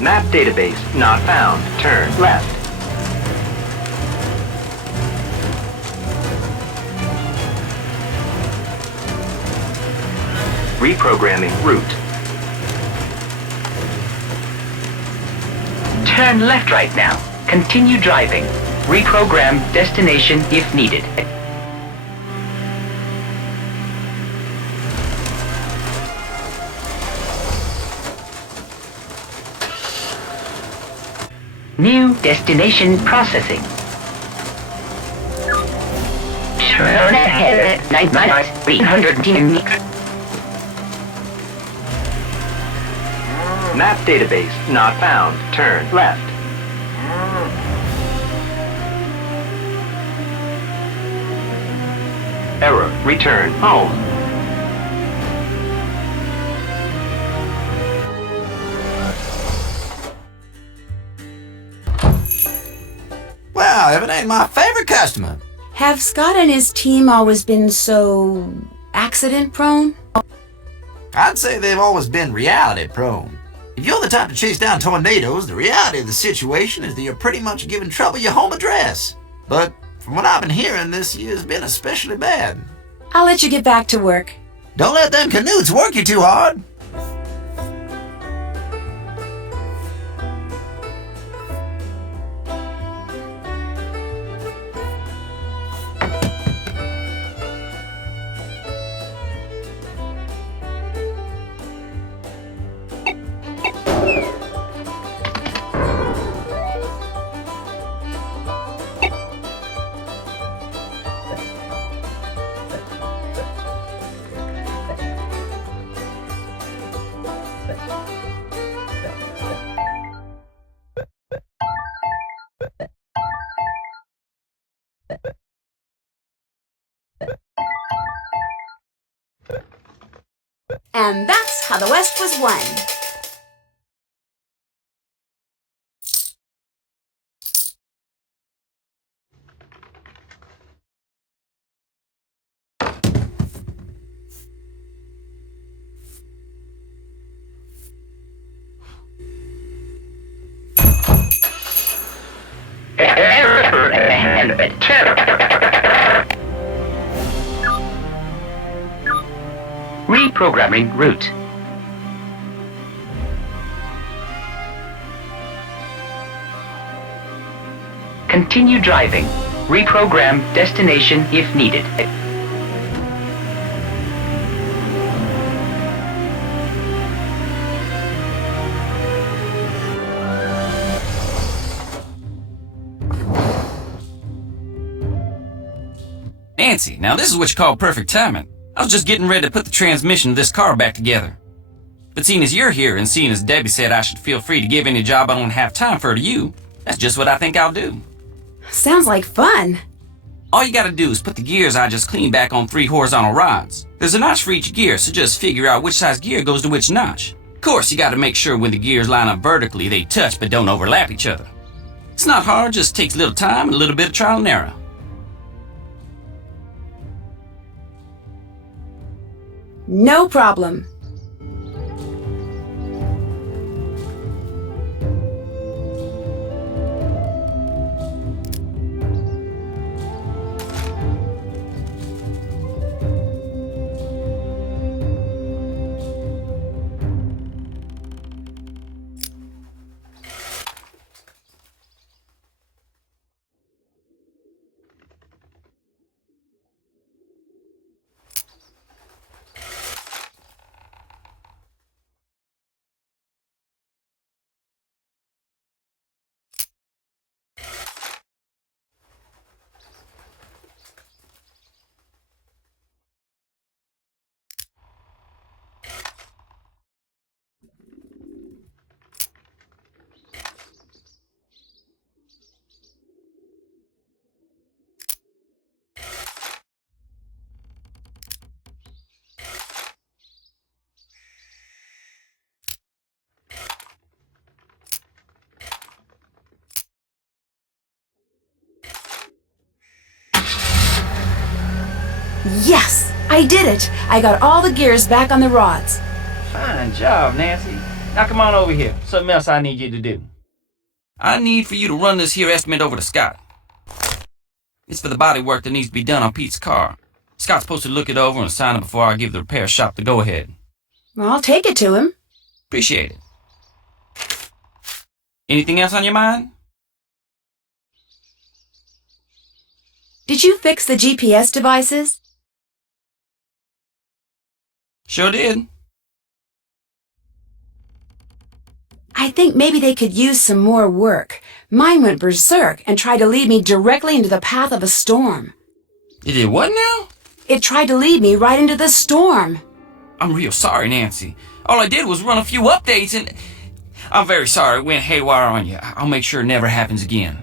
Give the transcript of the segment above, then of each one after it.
Map database not found. Turn left. Reprogramming route. Turn left right now. Continue driving. Reprogram destination if needed. New destination processing. Turn ahead at 9 miles, 310 meters. Map database not found. Turn left. Error. Return home. Wow, Evan ain't my favorite customer. Have Scott and his team always been so accident-prone? I'd say they've always been reality-prone. If you're the type to chase down tornadoes, the reality of the situation is that you're pretty much giving trouble your home address. But from what I've been hearing, this year's been especially bad. I'll let you get back to work. Don't let them canoots work you too hard. And that's how the West was won. Reprogramming route. Continue driving. Reprogram destination if needed. Nancy, now this is what you call perfect timing. I was just getting ready to put the transmission of this car back together. But seeing as you're here and seeing as Debbie said I should feel free to give any job I don't have time for to you, that's just what I think I'll do. Sounds like fun. All you gotta do is put the gears I just cleaned back on 3 horizontal rods. There's a notch for each gear, so just figure out which size gear goes to which notch. Of course, you gotta make sure when the gears line up vertically, they touch but don't overlap each other. It's not hard, just takes a little time and a little bit of trial and error. No problem. Yes! I did it! I got all the gears back on the rods. Fine job, Nancy. Now come on over here. Something else I need you to do. I need for you to run this here estimate over to Scott. It's for the body work that needs to be done on Pete's car. Scott's supposed to look it over and sign it before I give the repair shop the go-ahead. Well, I'll take it to him. Appreciate it. Anything else on your mind? Did you fix the GPS devices? Sure did. I think maybe they could use some more work. Mine went berserk and tried to lead me directly into the path of a storm. You did what now? It tried to lead me right into the storm. I'm real sorry, Nancy. All I did was run a few updates and... I'm very sorry it went haywire on you. I'll make sure it never happens again.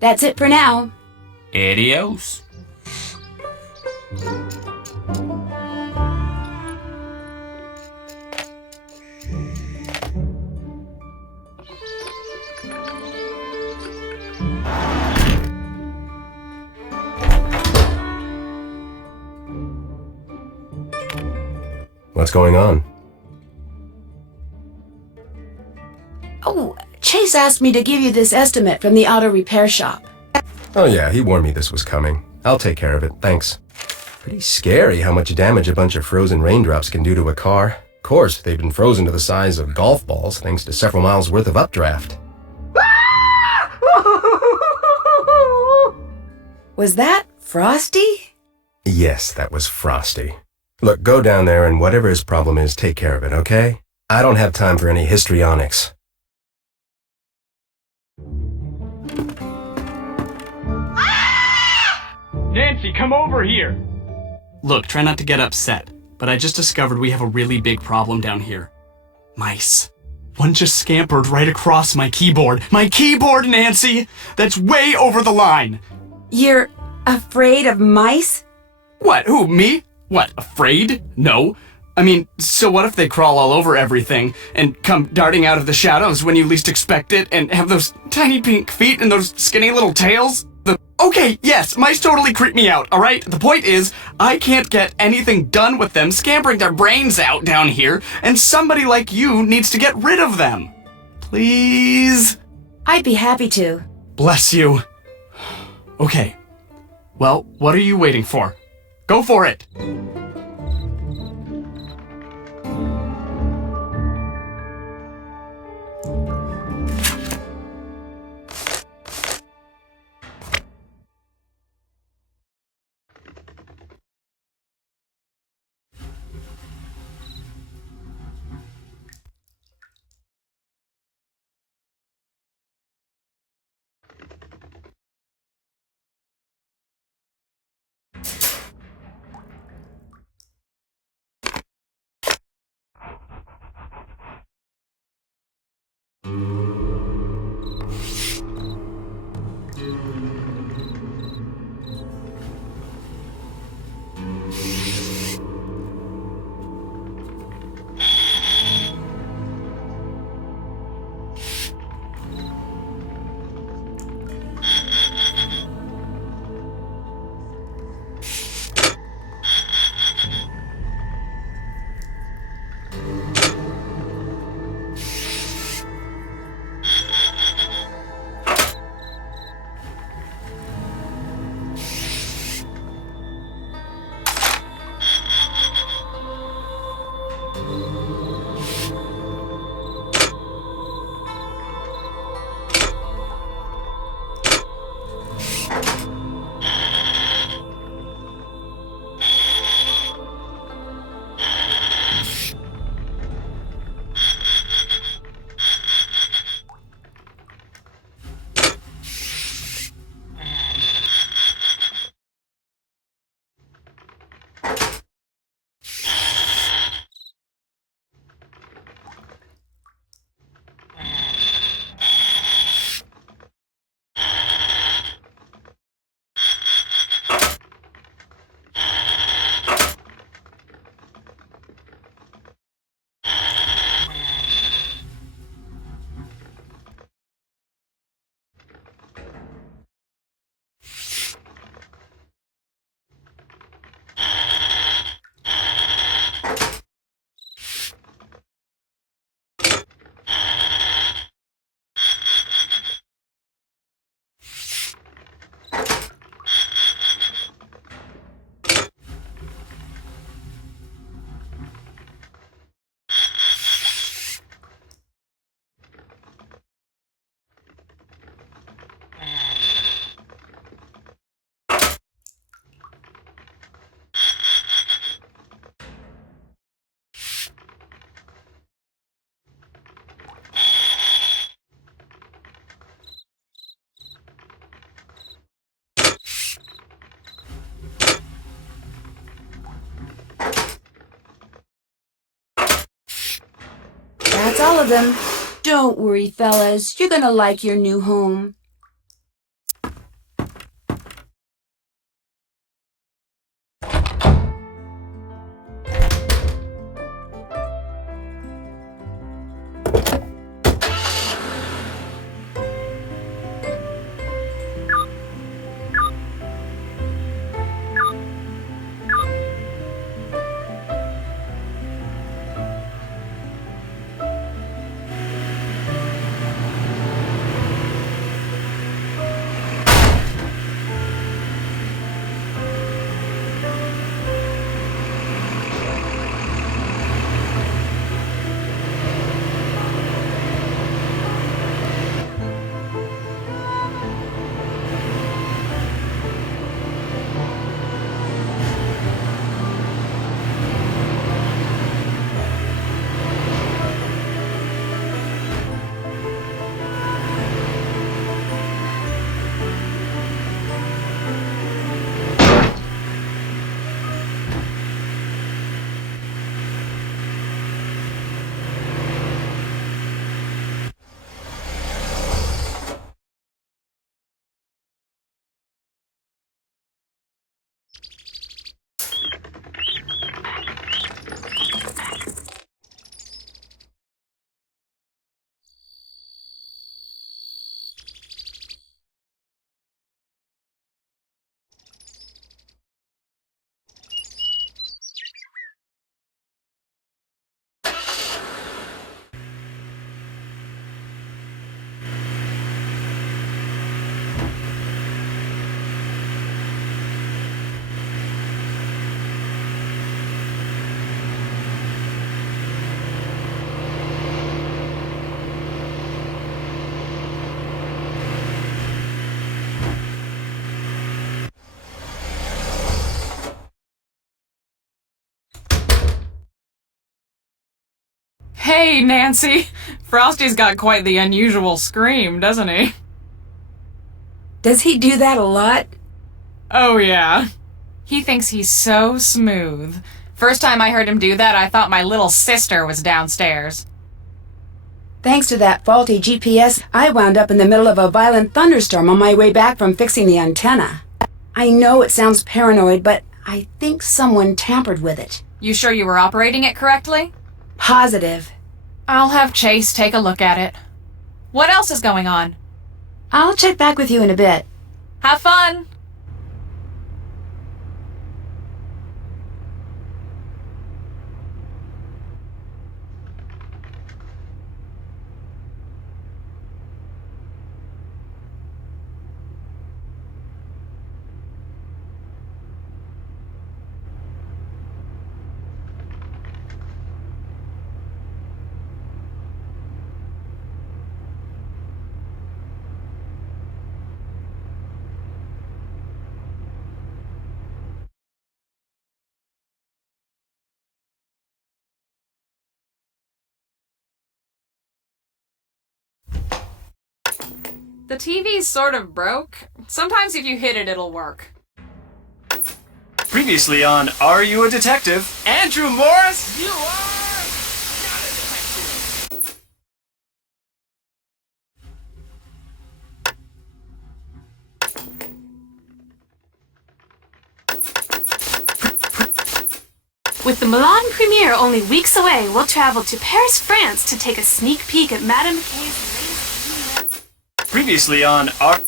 That's it for now. Adios. What's going on? Oh, Chase asked me to give you this estimate from the auto repair shop. Oh yeah, he warned me this was coming. I'll take care of it, thanks. Pretty scary how much damage a bunch of frozen raindrops can do to a car. Of course, they've been frozen to the size of golf balls thanks to several miles worth of updraft. Was that Frosty? Yes, that was Frosty. Look, go down there and whatever his problem is, take care of it, okay? I don't have time for any histrionics. Nancy, come over here! Look, try not to get upset, but I just discovered we have a really big problem down here. Mice. One just scampered right across my keyboard. My keyboard, Nancy! That's way over the line! You're afraid of mice? What, who, me? What, afraid? No. I mean, so what if they crawl all over everything and come darting out of the shadows when you least expect it and have those tiny pink feet and those skinny little tails? Okay, yes, mice totally creep me out, alright? The point is, I can't get anything done with them scampering their brains out down here, and somebody like you needs to get rid of them. Please? I'd be happy to. Bless you. Okay. Well, what are you waiting for? Go for it! all of them. Don't worry, fellas. You're gonna like your new home. Hey, Nancy. Frosty's got quite the unusual scream, doesn't he? Does he do that a lot? Oh, yeah. He thinks he's so smooth. First time I heard him do that, I thought my little sister was downstairs. Thanks to that faulty GPS, I wound up in the middle of a violent thunderstorm on my way back from fixing the antenna. I know it sounds paranoid, but I think someone tampered with it. You sure you were operating it correctly? Positive. I'll have Chase take a look at it. What else is going on? I'll check back with you in a bit. Have fun! The TV's sort of broke. Sometimes if you hit it, it'll work. Previously on Are You a Detective? Andrew Morris, you are not a detective. With the Milan premiere only weeks away, we'll travel to Paris, France to take a sneak peek at Madame McKay's latest. Previously on Are...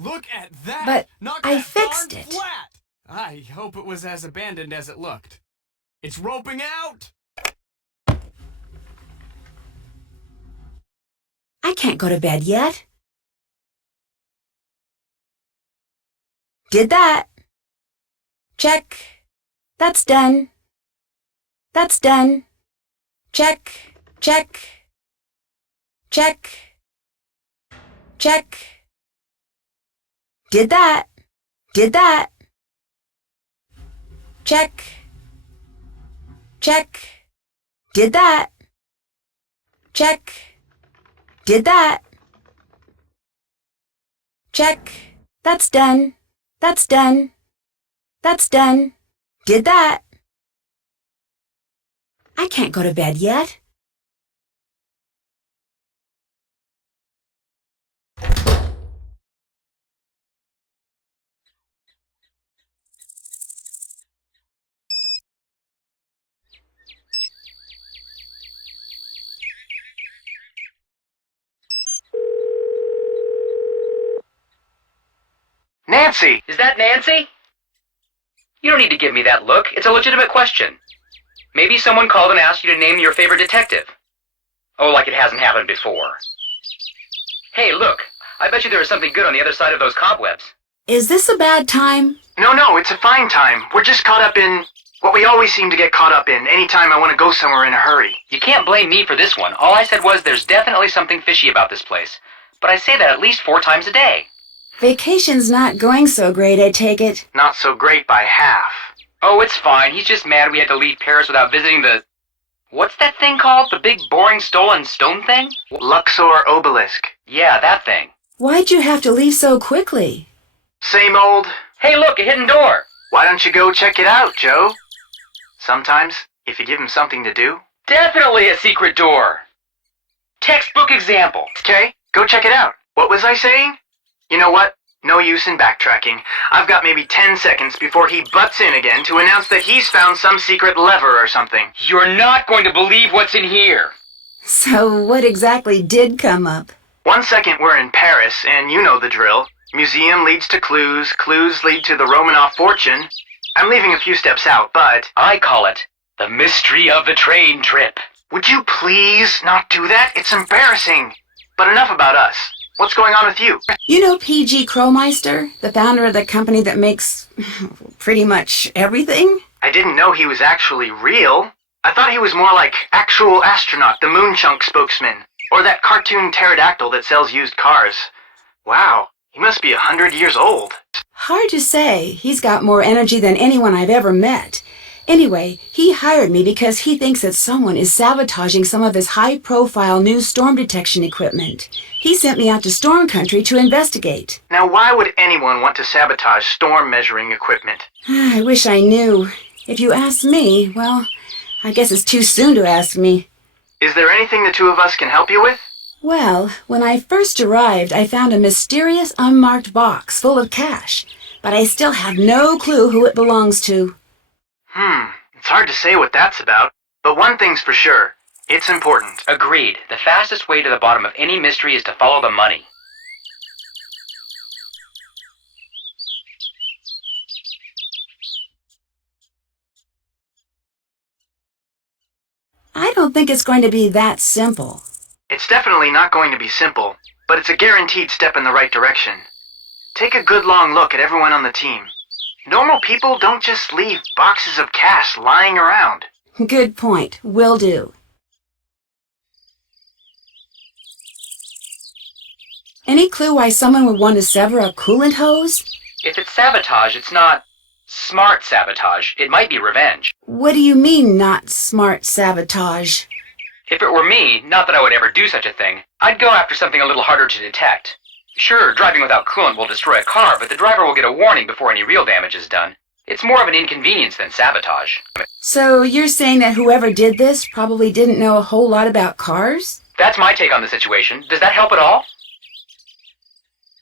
Look at that! But Knock I that fixed darn it. Flat. I hope it was as abandoned as it looked. It's roping out! I can't go to bed yet. Did that. Check. That's done. That's done. Check. Check. Check. Check. Did that. Did that. Check. Check. Did that. Check. Did that. Check. That's done. That's done. That's done. Did that. I can't go to bed yet. Nancy! Is that Nancy? You don't need to give me that look. It's a legitimate question. Maybe someone called and asked you to name your favorite detective. Oh, like it hasn't happened before. Hey, look. I bet you there is something good on the other side of those cobwebs. Is this a bad time? No, it's a fine time. We're just caught up in what we always seem to get caught up in anytime I want to go somewhere in a hurry. You can't blame me for this one. All I said was there's definitely something fishy about this place. But I say that at least 4 times a day. Vacation's not going so great, I take it. Not so great by half. Oh, it's fine. He's just mad we had to leave Paris without visiting the... What's that thing called? The big, boring, stolen stone thing? Luxor Obelisk. Yeah, that thing. Why'd you have to leave so quickly? Same old. Hey, look, a hidden door. Why don't you go check it out, Joe? Sometimes, if you give him something to do. Definitely a secret door. Textbook example. Okay, go check it out. What was I saying? You know what? No use in backtracking. I've got maybe 10 seconds before he butts in again to announce that he's found some secret lever or something. You're not going to believe what's in here. So what exactly did come up? 1 second we're in Paris, and you know the drill. Museum leads to clues, clues lead to the Romanov fortune. I'm leaving a few steps out, but... I call it the mystery of the train trip. Would you please not do that? It's embarrassing. But enough about us. What's going on with you? You know P.G. Crowmeister, the founder of the company that makes pretty much everything? I didn't know he was actually real. I thought he was more like actual astronaut, the Moonchunk spokesman, or that cartoon pterodactyl that sells used cars. Wow, he must be 100 years old. Hard to say. He's got more energy than anyone I've ever met. Anyway, he hired me because he thinks that someone is sabotaging some of his high-profile new storm detection equipment. He sent me out to Storm Country to investigate. Now, why would anyone want to sabotage storm measuring equipment? I wish I knew. If you ask me, well, I guess it's too soon to ask me. Is there anything the two of us can help you with? Well, when I first arrived, I found a mysterious unmarked box full of cash, but I still have no clue who it belongs to. It's hard to say what that's about, but one thing's for sure. It's important. Agreed. The fastest way to the bottom of any mystery is to follow the money. I don't think it's going to be that simple. It's definitely not going to be simple, but it's a guaranteed step in the right direction. Take a good long look at everyone on the team. Normal people don't just leave boxes of cash lying around. Good point. Will do. Any clue why someone would want to sever a coolant hose? If it's sabotage, it's not smart sabotage. It might be revenge. What do you mean, not smart sabotage? If it were me, not that I would ever do such a thing, I'd go after something a little harder to detect. Sure, driving without coolant will destroy a car, but the driver will get a warning before any real damage is done. It's more of an inconvenience than sabotage. So you're saying that whoever did this probably didn't know a whole lot about cars? That's my take on the situation. Does that help at all?